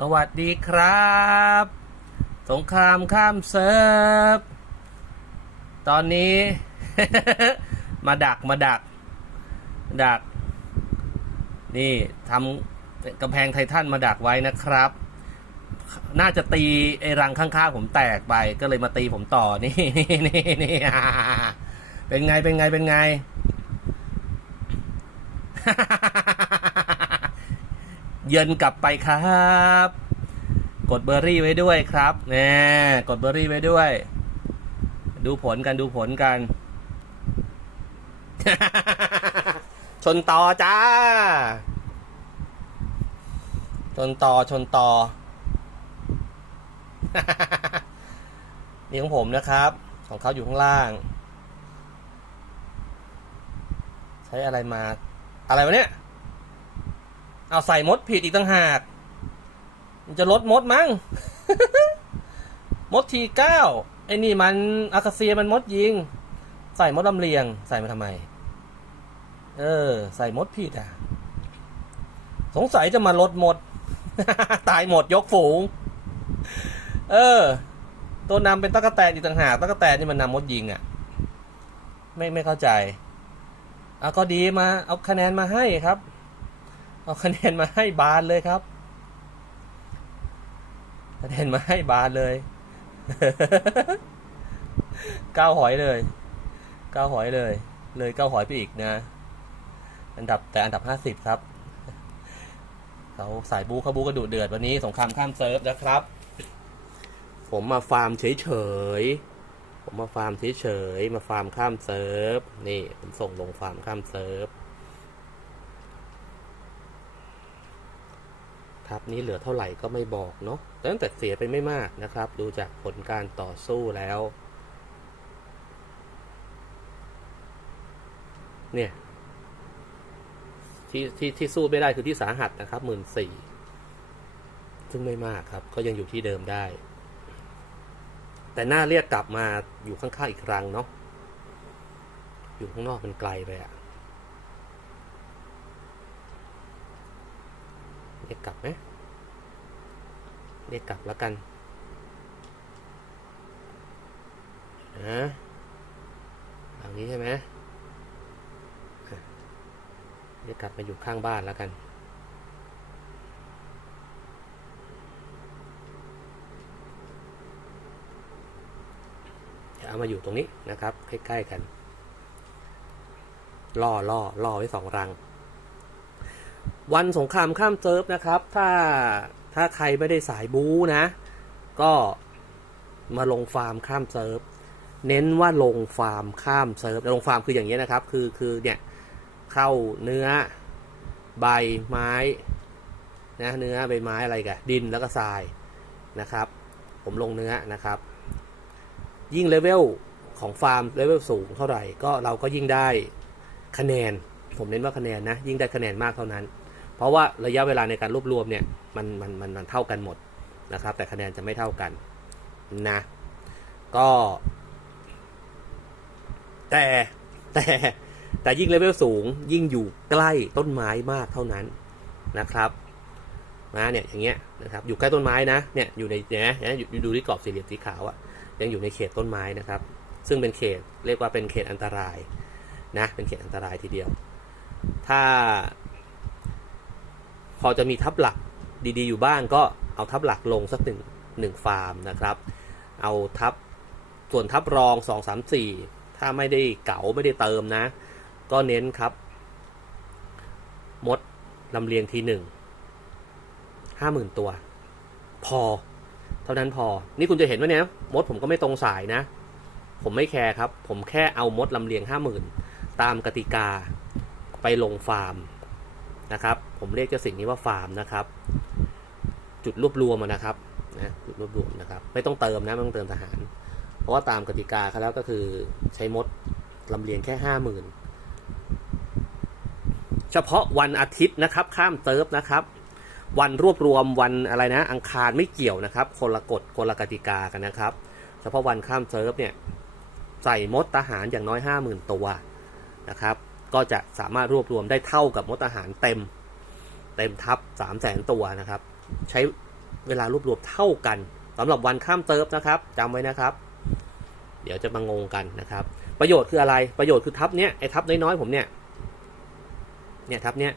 สวัสดีครับ สงครามข้ามเซิร์ฟ ตอนนี้ มาดักมาดัก ดัก นี่ทำกำแพงไททันมาดักไว้นะครับ น่าจะตีไอ้รังข้างๆผมแตกไป ก็เลยมาตีผมต่อ นี่นี่นี่นี่เป็นไงเป็นไงเป็นไง เยินกลับไปครับ กดเบอร์รี่ไว้ด้วยครับแน่กดเบอร์รี่ไว้ด้วย ดูผลกันดูผลกัน ชนต่อจ้า ชนต่อชนต่อ นี่ของผมนะครับ ของเขาอยู่ข้างล่าง ใช้อะไรมา อะไรวะเนี่ย เอาใส่มดผิดอีกต่างหาก มันจะลดมดมั้ง มดทีเก้าไอ้นี่มันอาคาเซียมันมดยิง ใส่มดลำเลียง ใส่มาทำไม เออ ใส่มดผิดอะ สงสัยจะมาลดมด ตายหมดยกฝูง เออ ตัวนำเป็นตะกแตนอีกต่างหากตะกแตนนี่มันนำมดยิงอะ ไม่ไม่เข้าใจเอาก็ดีมา เอาคะแนนมาให้ครับ เอาคะแนนมาให้บานเลยครับ คะแนนมาให้บานเลยเก้าหอยเลยเก้าหอยเลย เลยเก้าหอยไปอีกนะ อันดับแต่อันดับห้าสิบครับเขาสายบูเขาบูกระดูเดือดวันนี้สงครามข้ามเซิร์ฟนะครับ ผมมาฟาร์มเฉยๆผมมาฟาร์มเฉยๆมาฟาร์มข้ามเซิร์ฟนี่ผมส่งลงฟาร์มข้ามเซิร์ฟ ครับนี้เหลือเท่าไหร่ก็ไม่บอกเนาะแต่ตั้งแต่เสียไปไม่มากนะครับ ดูจากผลการต่อสู้แล้ว เนี่ย ที่ที่ที่สู้ไม่ได้คือที่สาหัสนะครับหมื่นสี่ซึ่งไม่มากครับ ก็ยังอยู่ที่เดิมได้ แต่หน้าเรียกกลับมาอยู่ข้างๆอีกครั้งเนาะอยู่ข้างนอกมันไกลไปอะ เรียกกลับไหมเรียกกลับแล้วกันนะทางนี้ใช่ไหมเรียกกลับมาอยู่ข้างบ้านแล้วกันจะเอามาอยู่ตรงนี้นะครับ ใกล้ๆกัน ล่อล่อล่อไว้สองรัง วันสงครามข้ามเซิร์ฟนะครับ ถ้าถ้าใครไม่ได้สายบู๊นะ ก็มาลงฟาร์มข้ามเซิร์ฟเน้นว่าลงฟาร์มข้ามเซิร์ฟลงฟาร์มคืออย่างนี้นะครับ คือคือเนี่ยเข้าเนื้อใบไม้นะเนื้อใบไม้อะไรกันดินแล้วก็ทรายนะครับ ผมลงเนื้อนะครับ ยิ่งเลเวลของฟาร์มเลเวลสูงเท่าไหร่ก็เราก็ยิ่งได้คะแนน ผมเน้นว่าคะแนนนะ ยิ่งได้คะแนนมากเท่านั้น เพราะว่าระยะเวลาในการรวบรวมเนี่ยมันมันมันมันเท่ากันหมดนะครับ แต่คะแนนจะไม่เท่ากันนะก็ แต่แต่แต่ยิ่งเลเวลสูงยิ่งอยู่ใกล้ต้นไม้มากเท่านั้นนะครับนะเนี่ยอย่างเงี้ยนะครับอยู่ใกล้ต้นไม้นะเนี่ยอยู่ในเนี่ยนะอยู่ดูที่กรอบสี่เหลี่ยมสีขาวอะยังอยู่ในเขตต้นไม้นะครับ ซึ่งเป็นเขตเรียกว่าเป็นเขตอันตรายนะเป็นเขตอันตรายทีเดียว ถ้า อจะมีทับหลักดีๆอยู่บ้างก็เอาทับหลักลงสักหนึ่งหนึ่งฟาร์มนะครับ เอาทับส่วนทับรองสองสามสี่ถ้าไม่ได้เก๋าไม่ได้เติมนะ ก็เน้นครับ มดลำเลียงทีหนึ่งห้าหมื่นตัว พอ เท่านั้นพอ นี่คุณจะเห็นว่าเนี่ยมดผมก็ไม่ตรงสายนะ ผมไม่แคร์ครับ ผมแค่เอามดลำเลียงห้าหมื่นตามกติกาไปลงฟาร์ม นะครับ ผมเรียกเจ้าสิ่งนี้ว่าฟาร์มนะครับ จุดรวบรวมนะครับนะจุดรวบรวมนะครับ ไม่ต้องเติมนะไม่ต้องเติมทหาร เพราะว่าตามกติกาเขาแล้วก็คือใช้มดลำเลียงแค่ห้าหมื่นเฉพาะวันอาทิตย์นะครับ ข้ามเซิร์ฟนะครับ วันรวบรวมวันอะไรนะ อังคารไม่เกี่ยวนะครับ คนละกฎคนละกติกากันนะครับ เฉพาะวันข้ามเซิร์ฟเนี่ยใส่มดทหารอย่างน้อยห้าหมื่นตัวนะครับ ก็จะสามารถรวบรวมได้เท่ากับมดทหารเต็ม เต็มทัพสามแสนตัวนะครับ ใช้เวลารวบรวมเท่ากันสำหรับวันข้ามเติร์ฟนะครับจำไว้นะครับ เดี๋ยวจะมางงกันนะครับ ประโยชน์คืออะไรประโยชน์คือทับเนี้ยไอ้ทับน้อยๆผมเนี่ยเนี่ยทับเนี้ย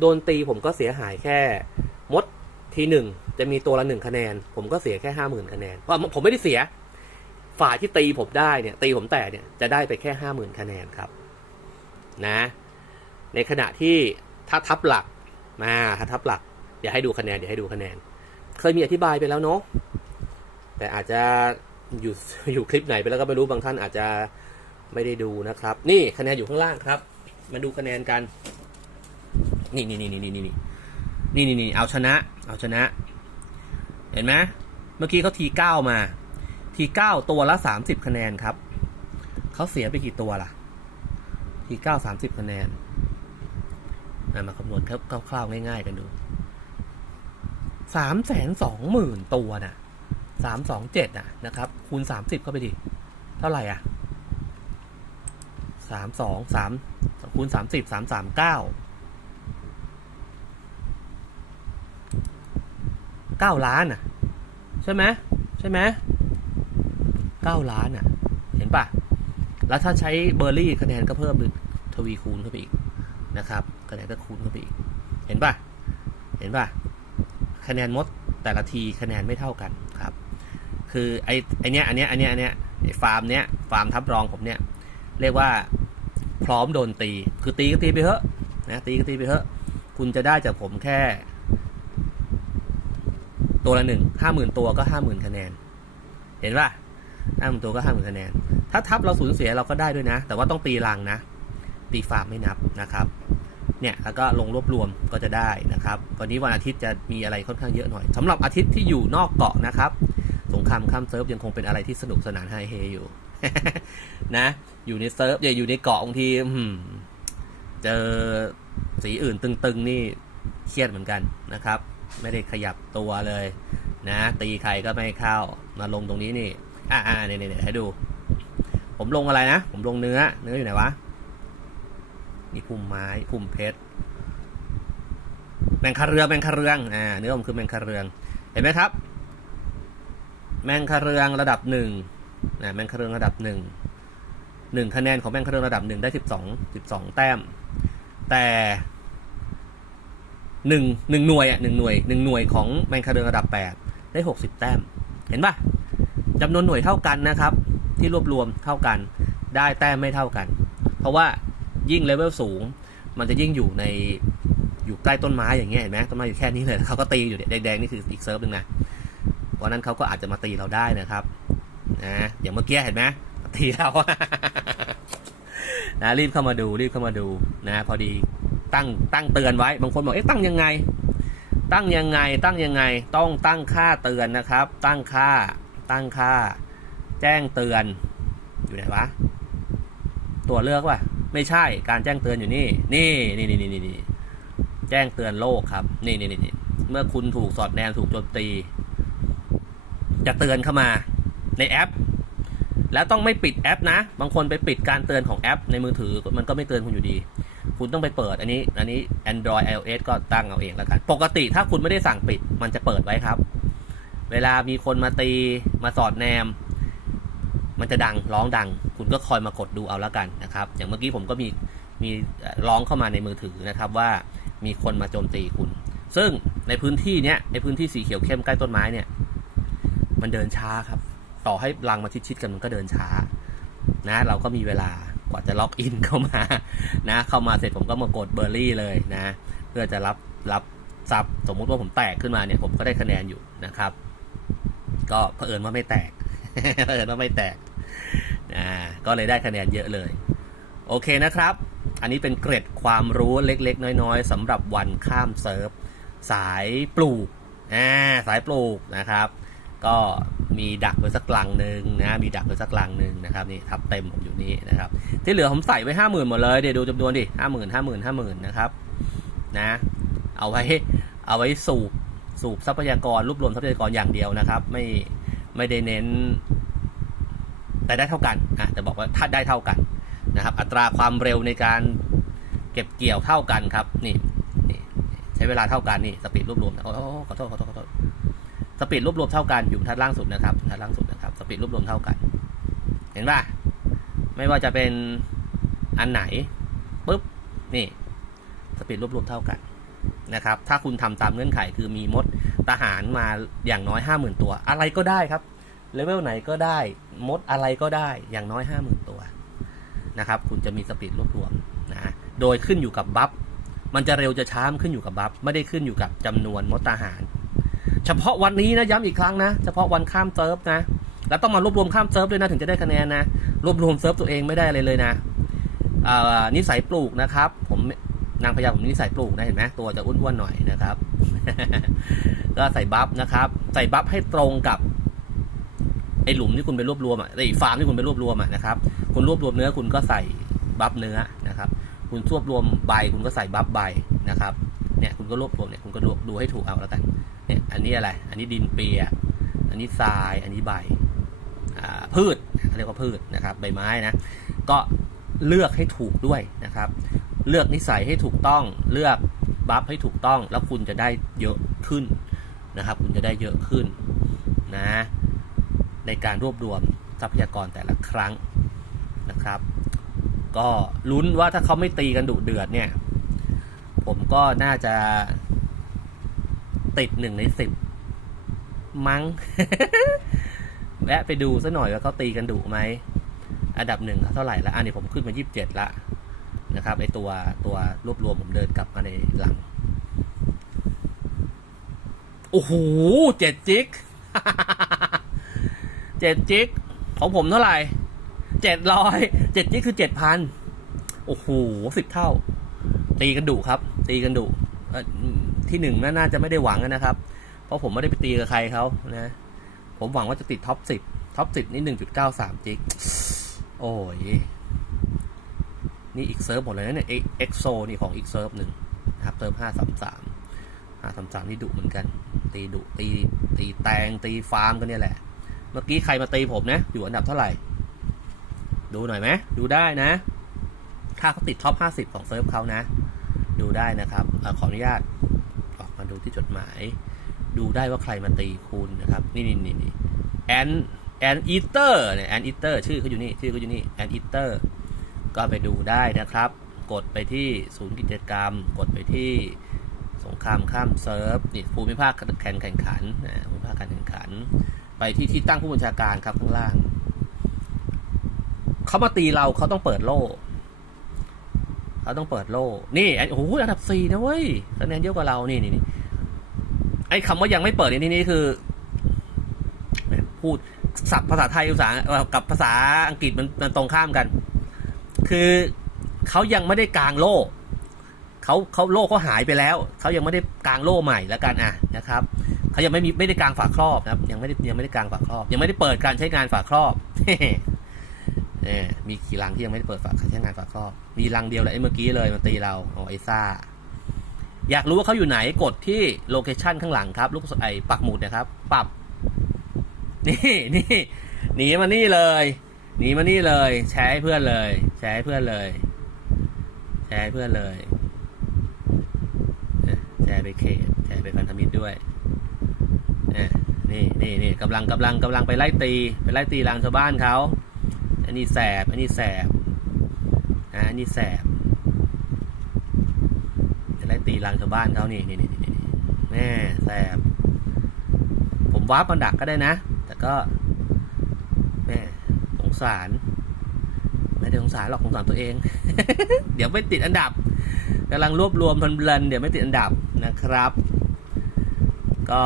โดนตีผมก็เสียหายแค่มดทีหนึ่งจะมีตัวละหนึ่งคะแนน ผมก็เสียแค่ห้าหมื่นคะแนนเพราะผมไม่ได้เสีย ฝ่ายที่ตีผมได้เนี่ยตีผมแตกเนี่ยจะได้ไปแค่ห้าหมื่นคะแนนครับ นะในขณะที่ถ้าทับหลักมาถ้าทับหลักเดี๋ยวให้ดูคะแนนเดี๋ยวให้ดูคะแนน เคยมีอธิบายไปแล้วเนาะแต่อาจจะอยู่อยู่คลิปไหนไปแล้วก็ไม่รู้บางท่านอาจจะไม่ได้ดูนะครับ นี่คะแนนอยู่ข้างล่างครับ มาดูคะแนนกัน นี่นี่นี่นี่นี่นี่นี่นี่นี่เอาชนะ เอาชนะ เห็นไหมเมื่อกี้เขาทีเก้ามา ทีเก้าตัวละสามสิบคะแนนครับเขาเสียไปกี่ตัวล่ะ อีก 9 30 คะแนนมาคำนวณคร่าวๆง่ายๆกันดู 3 2 0 0 0 0 ตัวนะ่ะ327น่ะนะครับ คูณ 30 เข้าไปดิ เท่าไหร่อะ 32 3 คูณ 30 339 9 ล้านอะ ใช่ไหมใช่ไหม9ล้านอะ เห็นปะ แล้วถ้าใช้เบอร์รี่คะแนนก็เพิ่มทวีคูณเข้าไปอีกนะครับคะแนนก็คูณเข้าไปอีก เห็นปะเห็นปะคะแนนมดแต่ละทีคะแนนไม่เท่ากันครับ คือไอไอเนี้ยอันเนี้ยอันเนี้ยอันเนี้ยไอฟาร์มเนี้ยฟาร์มทับรองผมเนี้ยเรียกว่าพร้อมโดนตี คือตีก็ตีไปเถอะนะตีก็ตีไปเถอะ คุณจะได้จากผมแค่ ตัวละหนึ่งห้าหมื่นตัวก็ห้าหมื่นคะแนน เห็นป่ะห้าหมื่นตัวก็ห้าหมื่นคะแนน ถ้าทับเราสูญเสียเราก็ได้ด้วยนะ แต่ว่าต้องตีรังนะ ตีฟาร์มไม่นับนะครับ เนี่ยแล้วก็ลงรวบรวมก็จะได้นะครับ วันนี้วันอาทิตย์จะมีอะไรค่อนข้างเยอะหน่อยสำหรับอาทิตย์ที่อยู่นอกเกาะนะครับ สงครามข้ามเซิร์ฟยังคงเป็นอะไรที่สนุกสนานไฮเฮอยู่ นะ อยู่ในเซิร์ฟอย่าอยู่ในเกาะบางทีเจอสีอื่นตึงๆนี่เครียดเหมือนกันนะครับ ไม่ได้ขยับตัวเลย นะ ตีใครก็ไม่เข้ามาลงตรงนี้นี่อ่าอ่าเนี่ยเนี่ยให้ดู ผมลงอะไรนะ ผมลงเนื้อ เนื้ออยู่ไหนวะ นี่พุ่มไม้พุ่มเพชรแมงคาเรืองแมงคาเรืองอ่าเนื้อผมคือแมงคาเรือง เห็นไหมครับ แมงคาเรืองระดับหนึ่งนะแมงคาเรืองระดับหนึ่งหนึ่งคะแนนของแมงคาเรืองระดับหนึ่งได้สิบสองสิบสองแต้ม แต่หนึ่งหนึ่งหน่วยอะหนึ่งหน่วยหนึ่งหน่วยของแมงคาเรืองระดับแปดได้หกสิบแต้ม เห็นปะจำนวนหน่วยเท่ากันนะครับ ที่รวบรวมเท่ากัน ได้แต้มไม่เท่ากัน เพราะว่ายิ่งเลเวลสูง มันจะยิ่งอยู่ในอยู่ใต้ต้นไม้อย่างเงี้ยเห็นไหมต้นไม้อยู่แค่นี้เลยเขาก็ตีอยู่แดงๆนี่คืออีกเซิร์ฟหนึ่งนะเพราะนั้นเขาก็อาจจะมาตีเราได้นะครับนะอย่างเมื่อกี้เห็นไหมตีเรานะรีบเข้ามาดูรีบเข้ามาดูนะพอดีตั้งตั้งเตือนไว้ บางคนบอกเอ๊ะตั้งยังไง ตั้งยังไงตั้งยังไงต้องตั้งค่าเตือนนะครับ ตั้งค่าตั้งค่า แจ้งเตือนอยู่ไหนวะ ตัวเลือกว่ะไม่ใช่การแจ้งเตือนอยู่นี่ นี่นี่นี่นี่นี่แจ้งเตือนโลกครับ นี่นี่นี่เมื่อคุณถูกสอดแนมถูกโจมตี จะเตือนเข้ามาในแอป แล้วต้องไม่ปิดแอปนะ บางคนไปปิดการเตือนของแอป ในมือถือมันก็ไม่เตือนคุณอยู่ดี คุณต้องไปเปิดอันนี้ อันนี้ Android iOS ก็ตั้งเอาเองแล้วกัน ปกติถ้าคุณไม่ได้สั่งปิด มันจะเปิดไว้ครับ เวลามีคนมาตีมาสอดแนม มันจะดังร้องดัง คุณก็คอยมากดดูเอาล้วกันนะครับ อย่างเมื่อกี้ผมก็มีมีร้องเข้ามาในมือถือนะครับว่ามีคนมาโจมตีคุณ ซึ่งในพื้นที่เนี้ยในพื้นที่สีเขียวเข้มใกล้ต้นไม้เนี่ย มันเดินช้าครับ ต่อให้รังมาชิดๆกันมันก็เดินช้า นะ เราก็มีเวลากว่าจะล็อกอินเข้ามานะ เข้ามาเสร็จผมก็มากดเบอร์รี่เลยนะ เพื่อจะรับรับซับสมมุติว่าผมแตกขึ้นมาเนี่ยผมก็ได้คะแนนอยู่นะครับ ก็เผอิญว่าไม่แตกเผอิญว่าไม่แตก อ่าก็เลยได้คะแนนเยอะเลย โอเคนะครับ อันนี้เป็นเกร็ดความรู้เล็กๆ น้อยๆสำหรับวันข้ามเซิร์ฟ สายปลูกอ่าสายปลูกนะครับ ก็มีดักไว้สักลังหนึ่งนะมีดักไว้สักลังหนึ่งนะครับนี่ทับเต็มผมอยู่นี่นะครับ ที่เหลือผมใส่ไว้ห้าหมื่นหมดเลยเดี๋ยวดูจำนวนดิห้าหมื่นห้าหมื่นห้าหมื่นนะครับนะ เอาไว้เอาไว้สูบสูบทรัพยากรรวบรวมทรัพยากรอย่างเดียวนะครับ ไม่ไม่ได้เน้น แต่ได้เท่ากันอะจะบอกว่าถ้าได้เท่ากันนะครับ อัตราความเร็วในการเก็บเกี่ยวเท่ากันครับนี่นี่ใช้เวลาเท่ากันนี่สปีดรวบรวมนะโอ้ขอโทษขอโทษขอโทษสปีดรวบรวมเท่ากันอยู่ทัดล่างสุดนะครับทัดล่างสุดนะครับสปีดรวบรวมเท่ากัน เห็นป่ะไม่ว่าจะเป็นอันไหนปุ๊บนี่สปีดรวบรวมเท่ากันนะครับ ถ้าคุณทำตามเงื่อนไขคือมีมดทหารมาอย่างน้อยห้าหมื่นตัว อะไรก็ได้ครับ เลเวลไหนก็ได้มดอะไรก็ได้อย่างน้อยห้าหมื่นตัวนะครับ คุณจะมีสปีดรวบรวมนะโดยขึ้นอยู่กับบัฟมันจะเร็วจะช้ามขึ้นอยู่กับบัฟไม่ได้ขึ้นอยู่กับจำนวนมดทหาร เฉพาะวันนี้นะย้ำอีกครั้งนะ เฉพาะวันข้ามเซิร์ฟนะแล้วต้องมารวบรวมข้ามเซิร์ฟด้วยนะถึงจะได้คะแนนนะรวบรวมเซิร์ฟตัวเองไม่ได้เลยเลยนะอ่านิสัยปลูกนะครับ ผมนางพญาผมนิสัยปลูกนะเห็นไหมตัวจะอ้วนๆหน่อยนะครับ ก็ใส่บัฟนะครับ ใส่บัฟให้ตรงกับ ไอหลุมที่คุณไปรวบรวมอะไอฟาร์มที่คุณไปรวบรวมอะนะครับคุณรวบรวมเนื้อคุณก็ใส่บัฟเนื้อนะครับ คุณรวบรวมใบคุณก็ใส่บัฟใบนะครับเนี่ยคุณก็รวบรวมเนี่ยคุณก็ดูดูให้ถูกเอาแล้วกันเนี่ยอันนี้อะไร อันนี้ดินเปียอันนี้ทรายอันนี้ใบอ่าพืชเรียกว่าพืชนะครับ ใบไม้นะ ก็เลือกให้ถูกด้วยนะครับ เลือกนิสัยให้ถูกต้องเลือกบัฟให้ถูกต้อง แล้วคุณจะได้เยอะขึ้นนะครับ คุณจะได้เยอะขึ้นนะ ในการรวบรวมทรัพยากรแต่ละครั้งนะครับ ก็ลุ้นว่าถ้าเขาไม่ตีกันดุเดือดเนี่ย ผมก็น่าจะติดหนึ่งในสิบมั้งแวะไปดูซะหน่อยว่าเขาตีกันดุไหมอันดับหนึ่งเขาเท่าไหร่ละอันนี้ผมขึ้นมายี่สิบเจ็ดละนะครับไอตัวตัวรวบรวมผมเดินกลับมาในหลัง โอ้โหเจ็ดจิก เจ็ดจิกของผมเท่าไหร่เจ็ดร้อยเจ็ดจิกคือเจ็ดพันโอ้โหสิบเท่า ตีกันดุครับ ตีกันดุที่หนึ่งน่าน่าจะไม่ได้หวังนะครับ เพราะผมไม่ได้ไปตีกับใครเขานะ ผมหวังว่าจะติดท็อปสิบท็อปสิบนี่หนึ่งจุดเก้าสามจิก โอ้ย นี่อีกเซิร์ฟหมดเลยนะเนี่ยเอ็กโซนี่ของอีกเซิร์ฟหนึ่งนะครับเติมห้าสามสามห้าสามสามนี่ดุเหมือนกัน ตีดุตีตีแตงตีฟาร์มกันเนี่ยแหละ เมื่อกี้ใครมาตีผมนะ อยู่อันดับเท่าไหร่ ดูหน่อยไหมดูได้นะ ถ้าเขาติดท็อป 50 ของเซิร์ฟเขานะ ดูได้นะครับอขออนุญาตออกมาดูที่จดหมาย ดูได้ว่าใครมาตีคุณนะครับ นี่นี่นี่นี่แอนแอนอีเตอร์เนี่ยแอนอีเตอร์ชื่อเขาอยู่นี่ชื่อเขาอยู่นี่แอนอีเตอร์ก็ไปดูได้นะครับ กดไปที่ศูนย์กิจกรรม กดไปที่สงครามข้ามเซิร์ฟนี่ภูมิภาคแข่งแข่งขันนะภูมิภาคการแข่งขัน ไปที่ที่ตั้งผู้บัญชาการครับข้างล่าง เขามาตีเราเขาต้องเปิดโล่เขาต้องเปิดโล่ นี่โอ้โหอันดับสี่นะเว้ยคะแนนเยอะกว่าเรานี่นี่ไอ้คำว่ายังไม่เปิดในที่นี้คือพูดศัพท์ภาษาไทยภาษากับภาษาอังกฤษมันมันตรงข้ามกัน คือเขายังไม่ได้กลางโล่เขาเขาโล่เขาหายไปแล้วเขายังไม่ได้กลางโล่ใหม่แล้วกันอะนะครับ เขายังไม่มีไม่ได้กางฝาครอบนะครับ ยังไม่ได้ยังไม่ได้กางฝาครอบ ยังไม่ได้เปิดการใช้งานฝาครอบเนี่ยมีกี่ลังที่ยังไม่ได้เปิดฝาใช้งานฝาครอบ มีลังเดียวเลยไอ้เมื่อกี้เลยมาตีเราออไอซ่า อยากรู้ว่าเขาอยู่ไหนกดที่โลเคชันข้างหลังครับ ลูกศรไอปักหมุดนะครับ ปรับ นี่นี่หนีมานี่เลยหนีมานี่เลยแชร์ให้เพื่อนเลย แชร์ให้เพื่อนเลย แชร์ให้เพื่อนเลยแชร์ไปเขตแชร์ไปพันธมิตรด้วย นี่นี่นี่กำลังกำลังกำลังไปไล่ตี ไปไล่ตีรังชาวบ้านเขาอันนี้แสบอันนี้แสบนะอันนี้แสบไปไล่ตีรังชาวบ้านเขานี่นี่นี่นี่นแม่แสบ ผมวาร์ปมันดักก็ได้นะ แต่ก็แม่สงสารไม่ได้สงสารหรอกสงสารตัวเอง เดี๋ยวไม่ติดอันดับกำลังรวบรวมเพลินเดี๋ยวไม่ติดอันดับนะครับ ก็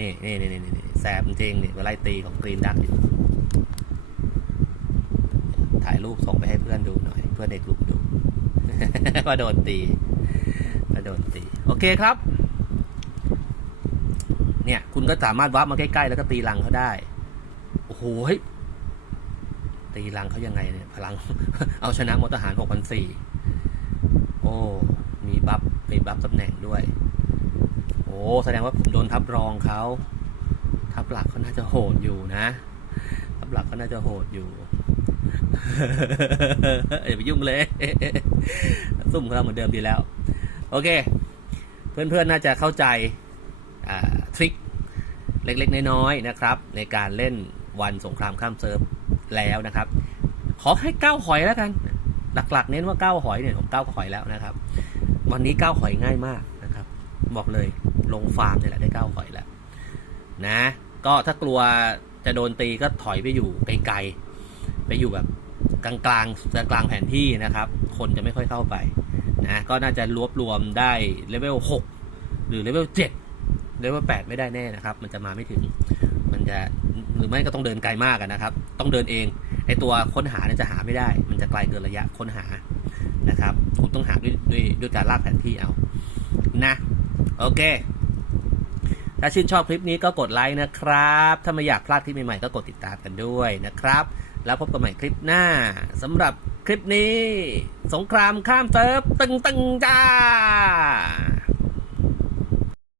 นี่นี่นี่นี่นี่แสบจริงนี่ไล่ตีของกรีนดักอยู่ ถ่ายรูปส่งไปให้เพื่อนดูหน่อย เพื่อนในกลุ่มดูว่าโดนตีว่าโดนตี โอเคครับ เนี่ยคุณก็สามารถวับมาใกล้ๆ แล้วก็ตีรังเขาได้ โอ้โหตีรังเขายังไงเนี่ย พลัง เอาชนะมอทหารหกพันสี่โอ้ มีบัฟมีบัฟตำแหน่งด้วย อ้แสดงว่าผมโดนทับรองเขาทับหลักเขาน่าจะโหดอยู่นะ ทับหลักเขาน่าจะโหดอยู่อย่าไปยุ่งเลยซุ่มของเราเหมือนเดิมดีแล้ว โอเค เพื่อนๆน่าจะเข้าใจทริคเล็กๆ น้อยๆนะครับ ในการเล่นวันสงครามข้ามเซิร์ฟแล้วนะครับ ขอให้ก้าวหอยแล้วกัน หลักๆ เน้นว่าก้าวหอยเนี่ยผมก้าวหอยแล้วนะครับ วันนี้ก้าวหอยง่ายมากนะครับ บอกเลย ลงฟาร์มเนี่ยแหละได้เก้าหอยแล้วนะ ก็ถ้ากลัวจะโดนตีก็ถอยไปอยู่ไกลๆ ไปอยู่แบบกลางๆกลางแผนที่นะครับ คนจะไม่ค่อยเข้าไปนะก็น่าจะรวบรวมได้เลเวล6หรือเลเวล7เลเวล8ไม่ได้แน่นะครับ มันจะมาไม่ถึง มันจะหรือไม่ก็ต้องเดินไกลมากนะครับ ต้องเดินเองไอตัวค้นหาเนี่ยจะหาไม่ได้ มันจะไกลเกินระยะค้นหานะครับ คุณต้องหาด้วยด้วยด้วยการลากแผนที่เอานะโอเค ถ้าชื่นชอบคลิปนี้ก็กดไลค์นะครับ ถ้าไม่อยากพลาดคลิปใหม่ๆก็กดติดตามกันด้วยนะครับ แล้วพบกันใหม่คลิปหน้าสำหรับคลิปนี้ สงครามข้ามเซิร์ฟตึงๆจ้า